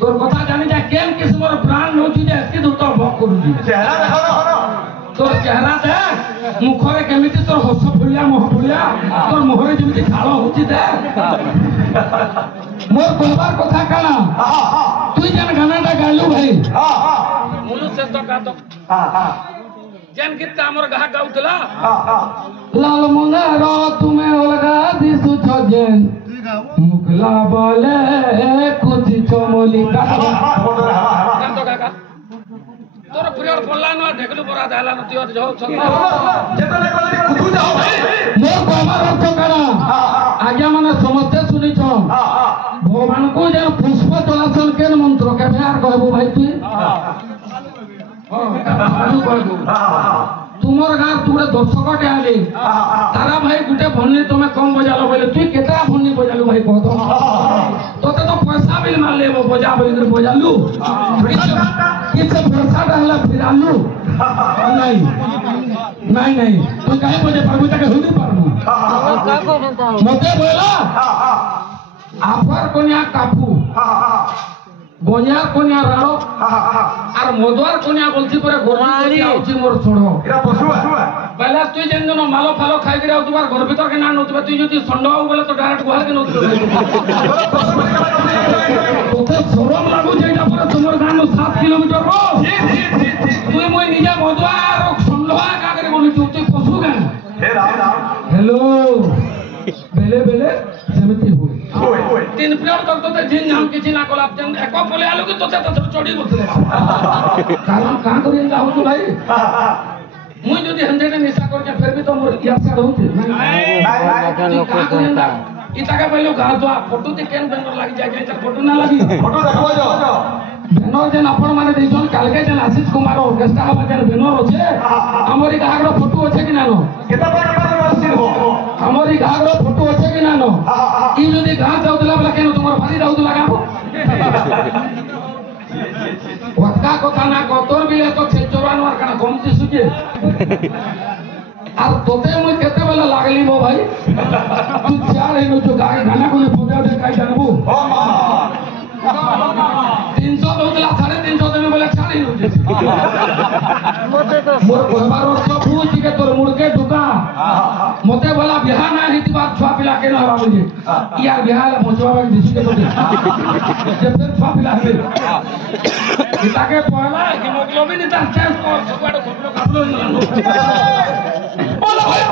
তোর কথা জানি যা কেন কিসমর প্রাণ নউছি যে এতি দুটো ভক করুছি চেহারা দেখো না হনো তোর চেহারা দেখ মুখরে কেমিতি তোর হস ফুলিয়া মোহ ফুলিয়া তোর মুহরে যেমিতি ঝাল হচ্ছে দেখ মোর কহবার কথা কানা তুই যেন গানাটা গাইলু ভাই মুলু সে তো গাত যেন গীতটা আমার গাহ গাউতলা লাল মঙ্গার তুমি অলগা দিসু ছজেন মুকলা বলে কুচি চমলি গাত গাকা তোর প্রিয়র পল্লা ন দেখলু বড়া দালা ন তুই যাও চল যেতনে কলি কুতু যাও ভাই মোর কহবার অর্থ কানা আজ্ঞা মানে সমস্তে শুনিছ ভগবানଙ୍କୁ যেন পুষ্প ଚଳାଚଳ କେନ୍ ମନ୍ତ୍ର କେବେ ଆର କହିବୁ ଭାଇ ତୁଇ ତୁମର ଗାଁ ତୁ ଗୋଟେ ଦର୍ଶକଟେ ଆଲି ତାରା ଭାଇ ଗୋଟେ ଭନି ତମେ କମ ବଜାଲ ବୋଲେ ତୁଇ କେତେ ଭନି ବଜାଲୁ ଭାଇ କହ ତୋତେ ତ ପଇସା ବିଲ୍ ମାରଲେ ବଜା ବୋଲିକରି ବଜାଲୁ କିଛି ପଇସାଟା ହେଲା ଫିରାଲୁ ନାଇଁ ନାଇଁ ନାଇଁ ତୁଇ କାହିଁ ବଜେଇ ପାରବୁ ତାକେ ହୁନି ପାରବୁ ମତେ ବୋଲା আফার কোনিয়া কাপু গনিয়া কোনিয়া রাড়ো আর মদুয়ার কোনিয়া বলছি পরে গরমি আউছি মোর ছোড় এরা পশুয়া পহলে তুই যেন মালো ফালো খাই করে তোমার ঘর ভিতর কে না নতুবা তুই যদি সন্ড হও বলে তো ডাইরেক্ট গুহাল কে নতুবা তোতে শরম লাগু যেটা পরে তোমার গান 7 কিলোমিটার রো তুই মই নিজে মদুয়ার সন্ডা কাগরে বলি তুই পশু গান হে রাম হ্যালো বেলে বেলে সেমতি হুই ওই তিন পিরিয়ড তক তোতে জিন নাম কিছু না কলাপ যেন এক বলে আলু কি তোতে তো চড়ি বসলে কারণ কাঁ করি যা হতো ভাই মুই যদি হন্ড্রেড নিশা করকে ফের भी तो मोर याद से होते इताका पहले गाल तो फोटो ते केन बैनर लागी जाय जाय फोटो ना लागी ফটো দেখাবো যাও बैनर जेन आपण माने देछन कालके जेन आशीष कुमार ऑर्केस्ट्रा हबा जेन बैनर আছে हमरी गागर फोटो আছে কি নানো কেটা পারে আসছিল हमरी गागर फोटो আছে কি নানো ই যদি গাঁ যাউতলা বলা কেন তোমার বাড়ি যাউতলা গাবো ওয়াকা কথা না কতর বিলে তো ছেচরান আর কানা কম দিসুছে আর তোতে মই কেতে বেলা লাগলি মো ভাই তুই চার হেনু তো গানা কোনে বজা দে কাই জানবো 300 দউতলা 350 দেবে বলে ছাড়ি নছে মোর কহবার অর্থ বুঝি কে তোর মুড়কে ঢুকা মতে বলা বিহা না হিতি বাত ছুয়া পিলা কেন হবা বুঝি ইয়ার বিহা লা পৌঁছবা দিছি কে তোতে যে ফের ছুয়া পিলা হবে ইতাকে পয়লা হিমোগ্লোবিন ইতা চেঞ্জ কর সবাড় ঘটলো কাবলো বলা ভাই